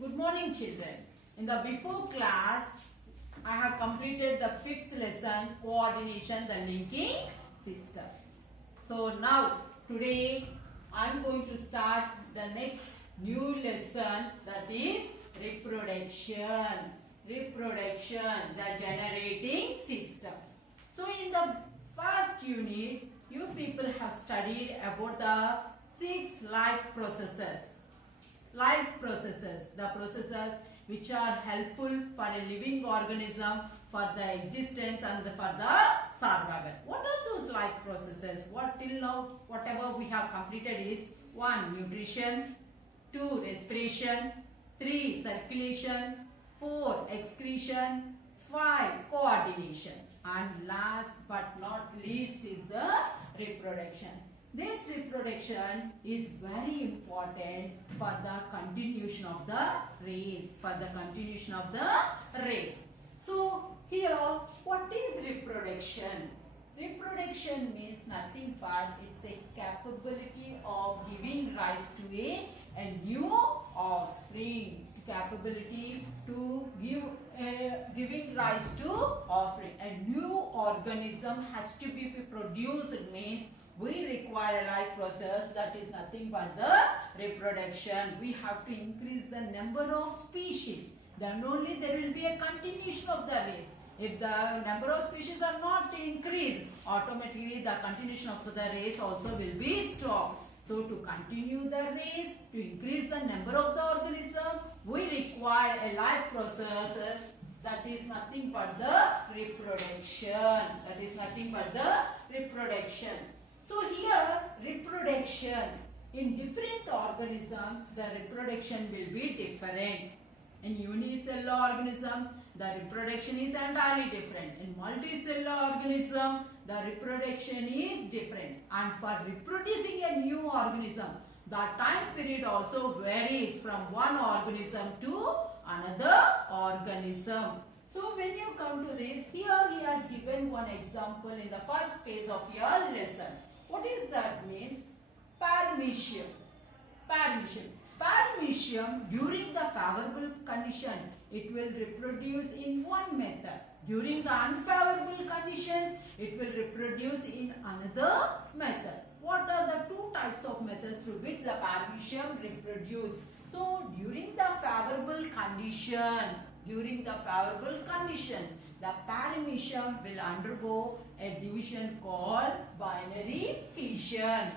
Good morning, children. In the before class, I have completed the 5th lesson, coordination, the linking system. So now, today, I am going to start the next new lesson, that is reproduction. Reproduction, the generating system. So in the first unit, you people have studied about the 6 life processes. Life processes, the processes which are helpful for a living organism for the existence and for the survival. What are those life processes? What till now, whatever we have completed is 1. Nutrition, 2. Respiration, 3. Circulation, 4. Excretion, 5. Coordination, and last but not least is the reproduction. This reproduction is very important for the continuation of the race. So here, what is reproduction? Reproduction means nothing but it's a capability of giving rise to a new offspring. Capability to giving rise to offspring. A new organism has to be produced. It means we require a life process, that is nothing but the reproduction. We have to increase the number of species. Then only there will be a continuation of the race. If the number of species are not increased, automatically the continuation of the race also will be stopped. So to continue the race, to increase the number of the organism, we require a life process, that is nothing but the reproduction. So here, reproduction, in different organisms, the reproduction will be different. In unicellular organism, the reproduction is entirely different. In multicellular organism, the reproduction is different. And for reproducing a new organism, the time period also varies from one organism to another organism. So when you come to this, here he has given one example in the first page of your lesson. What is that means? Paramecium. Paramecium, during the favorable condition, it will reproduce in one method. During the unfavorable conditions, it will reproduce in another method. What are the 2 types of methods through which the paramecium reproduce? So during the favorable condition, the paramecium will undergo a division called binary fission.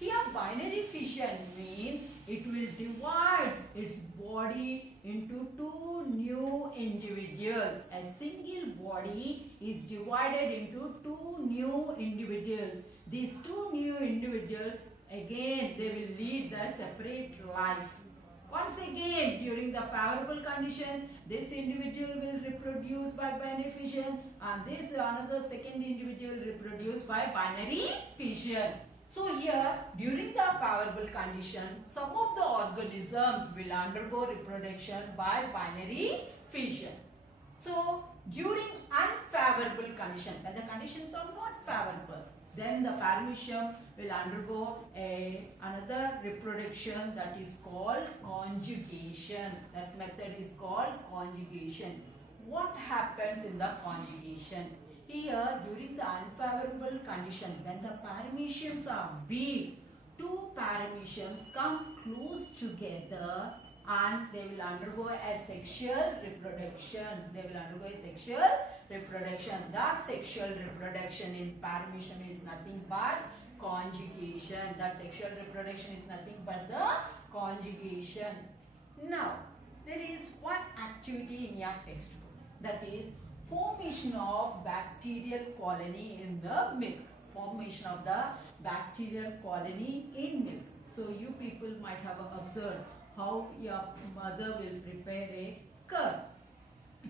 Here binary fission means it will divide its body into 2 new individuals. A single body is divided into 2 new individuals. These 2 new individuals, again, they will lead the separate life. Once again, during the favorable condition, this individual will reproduce by binary fission, and this another second individual reproduce by binary fission. So here, during the favorable condition, some of the organisms will undergo reproduction by binary fission. So during unfavorable condition, when the conditions are not favorable, then the paramecium will undergo another reproduction, that is called conjugation. That method is called conjugation. What happens in the conjugation? Here, during the unfavorable condition, when the parameciums are weak, 2 parameciums come close together and they will undergo a sexual reproduction. That sexual reproduction in paramecium is nothing but conjugation. That sexual reproduction is nothing but the conjugation. Now, there is one activity in your textbook, that is formation of bacterial colony in the milk. So you people might have observed how your mother will prepare a curd.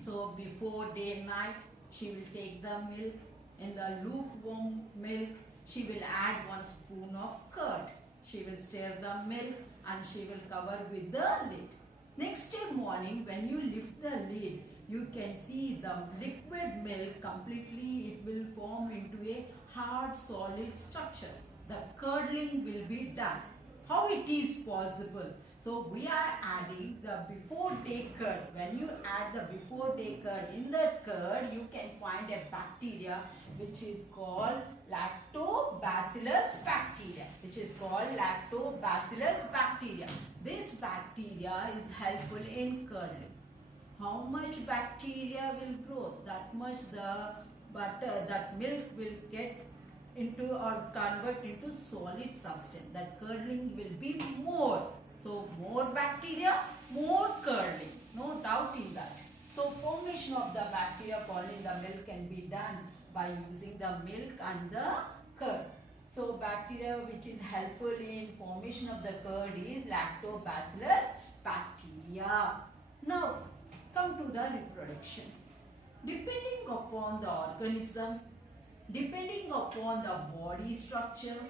So before day and night, she will take the milk. In the lukewarm milk, she will add 1 spoon of curd. She will stir the milk and she will cover with the lid. Next day morning, when you lift the lid, you can see the liquid milk completely, it will form into a hard solid structure. The curdling will be done. How it is possible? So we are adding the before day curd. When you add the before day curd, in the curd you can find a bacteria which is called lactobacillus bacteria. This bacteria is helpful in curding. How much bacteria will grow, that much the butter, that milk will get into or convert into solid substance. That curdling will be more. So more bacteria, more curdling. No doubt in that. So formation of the bacteria found in the milk can be done by using the milk and the curd. So bacteria which is helpful in formation of the curd is lactobacillus bacteria. Now come to the reproduction. Depending upon the organism, depending upon the body structure,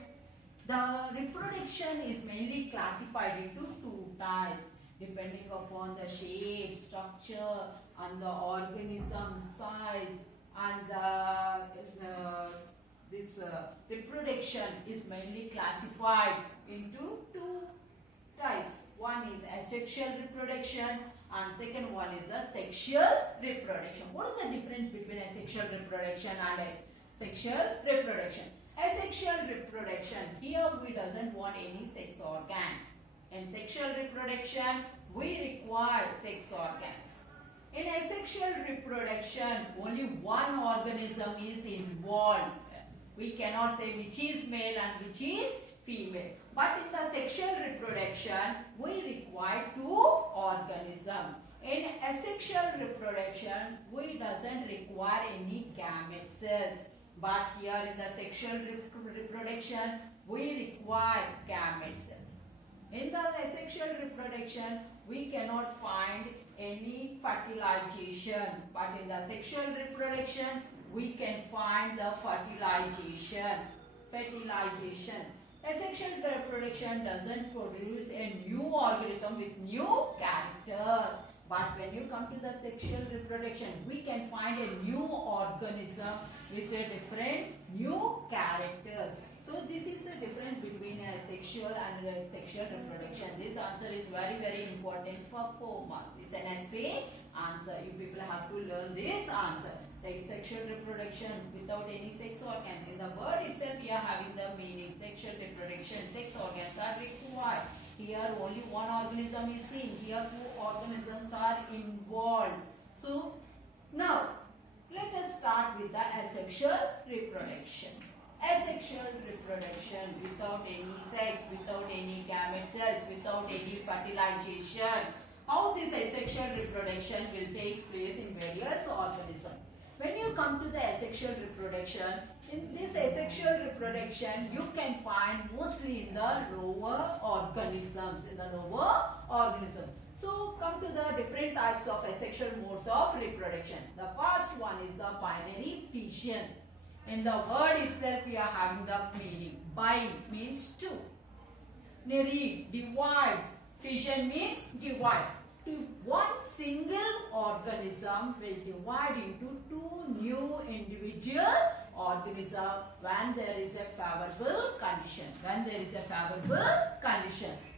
the reproduction is mainly classified into two types depending upon the shape, structure and the organism size, and this reproduction is mainly classified into two types. One is asexual reproduction and second one is a sexual reproduction. What is the difference between asexual reproduction and sexual reproduction? Asexual reproduction, here we doesn't want any sex organs. In sexual reproduction, we require sex organs. In asexual reproduction, only one organism is involved. We cannot say which is male and which is female. But in the sexual reproduction, we require two organisms. In asexual reproduction, we doesn't require any gamete cells. But here in the sexual reproduction, we require gamete cells. In the asexual reproduction, we cannot find any fertilization. But in the sexual reproduction, we can find the fertilization. Asexual reproduction doesn't produce a new organism with new character. But when you come to the sexual reproduction, we can find a new organism with a different new characters. So this is the difference between a sexual and a sexual reproduction. This answer is very, very important for 4 marks. It's an essay answer. You people have to learn this answer. Sexual reproduction without any sex organ. In the word itself, we are having the meaning. Sexual reproduction, sex organs are required. Here only one organism is seen. Here two organisms are involved. So now let us start with the asexual reproduction. Asexual reproduction without any sex, without any gamete cells, without any fertilization. How this asexual reproduction will take place in various organisms. When you come to the asexual reproduction, in this asexual reproduction, you can find mostly in the lower organisms. So come to the different types of asexual modes of reproduction. The first one is the binary fission. In the word itself, we are having the meaning. Bi means two. Neri divides. Fission means divide. One single organism will divide into two new individual organisms when there is a favorable condition.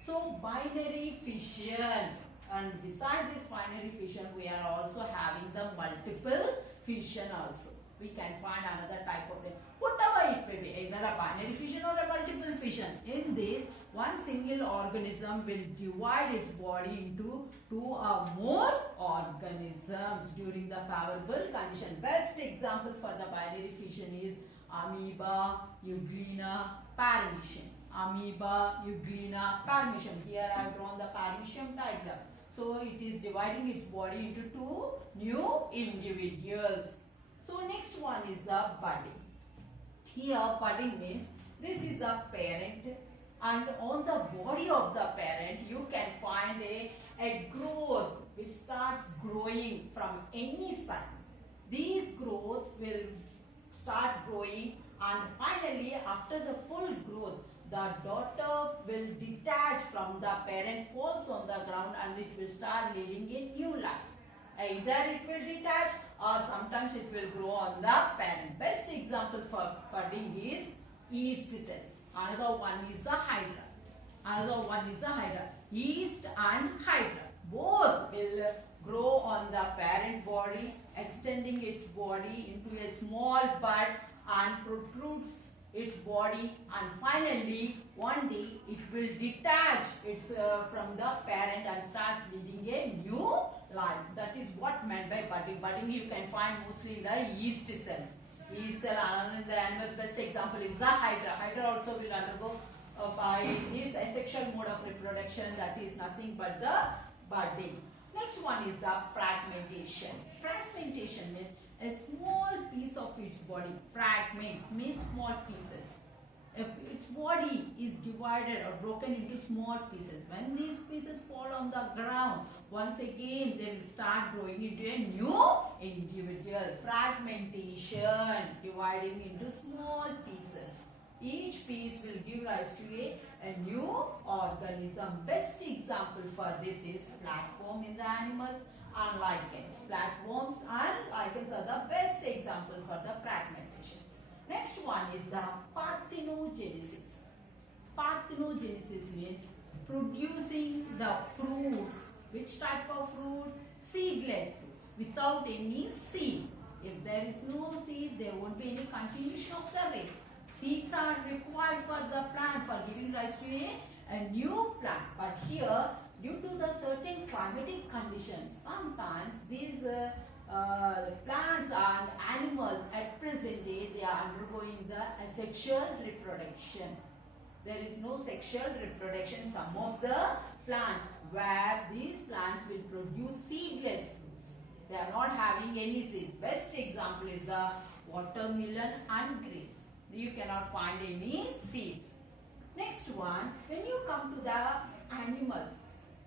So binary fission. And beside this binary fission, we are also having the multiple fission also. We can find another type of it. Whatever it may be, either a binary fission or a multiple fission. In this, one single organism will divide its body into two or more organisms during the favorable condition. Best example for the binary fission is amoeba, euglena, paramecium. Here I have drawn the paramecium diagram. So it is dividing its body into two new individuals. So next one is the budding. Here budding means this is the parent, and on the body of the parent you can find a growth which starts growing from any side. These growths will start growing, and finally after the full growth the daughter will detach from the parent, falls on the ground, and it will start living a new life. Either it will detach or sometimes it will grow on the parent. Best example for budding is yeast cells. Another one is the Hydra. yeast and Hydra. Both will grow on the parent body, extending its body into a small bud and protrudes its body, and finally one day it will detach from the parent and starts leading a new life. That is what meant by budding. Budding you can find mostly in the yeast cells. Yeast cell, another in the animal's best example is the Hydra. Hydra also will undergo by this asexual mode of reproduction, that is nothing but the budding. Next one is the fragmentation. Fragmentation means a small piece of its body. Fragment means small pieces. Its body is divided or broken into small pieces. When these pieces fall on the ground, once again they will start growing into a new individual. Fragmentation, dividing into small pieces. Each piece will give rise to a new organism. Best example for this is flatworm in the animals and lichens. Flatworms and lichens are the best example for the fragmentation. Next one is the parthenogenesis. Parthenogenesis means producing the fruits. Which type of fruits? Seedless fruits, without any seed. If there is no seed, there won't be any continuation of the race. Seeds are required for the plant for giving rise to a new plant. But here, due to the certain climatic conditions, sometimes these plants and animals at present day, they are undergoing the asexual reproduction. There is no sexual reproduction. Some of the plants where these plants will produce seedless fruits. They are not having any seeds. Best example is the watermelon and grapes. You cannot find any seeds. Next one, when you come to the animals,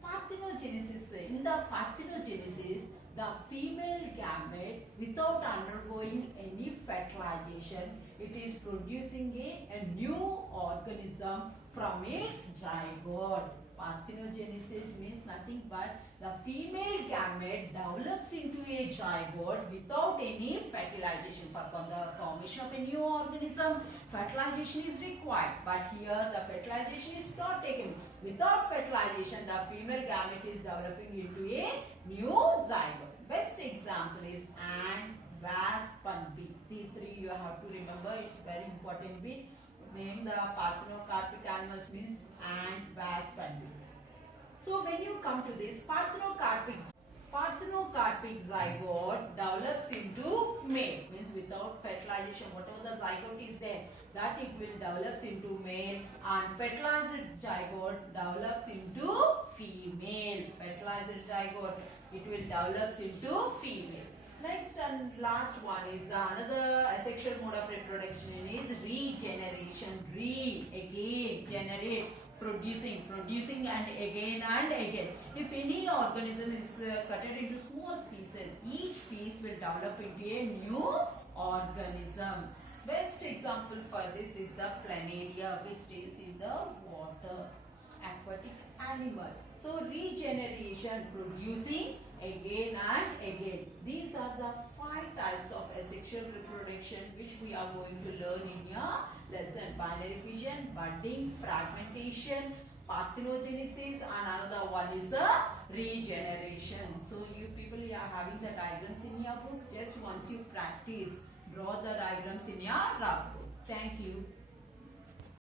parthenogenesis. In the parthenogenesis, the female gamete, without undergoing any fertilization, it is producing a new organism from its zygote. Parthenogenesis means nothing but the female gamete develops into a zygote without any fertilization. For the formation of a new organism, fertilization is required. But here the fertilization is not taken. Without fertilization, the female gamete is developing into a new zygote. Best example is ant, wasp and bee. These three you have to remember. It's very important bit. Name the parthenocarpic animals means ant, wasp and bee. So when you come to this parthenocarpic zygote develops into male, means without fertilization, whatever the zygote is there, that it will develops into male, and fertilized zygote develops into female. Fertilized zygote, it will develops into female. Next and last one is another asexual mode of reproduction is regeneration. Again, generate, producing and again and again. If any organism is cut into small pieces, each piece will develop into a new organism. Best example for this is the planaria, which stays in the water, aquatic animal. So regeneration, producing again and again. These are the 5 types of asexual reproduction which we are going to learn in your lesson. Binary fission, budding, fragmentation, parthenogenesis, and another one is the regeneration. So you people are having the diagrams in your book. Just once you practice, draw the diagrams in your rough book. Thank you.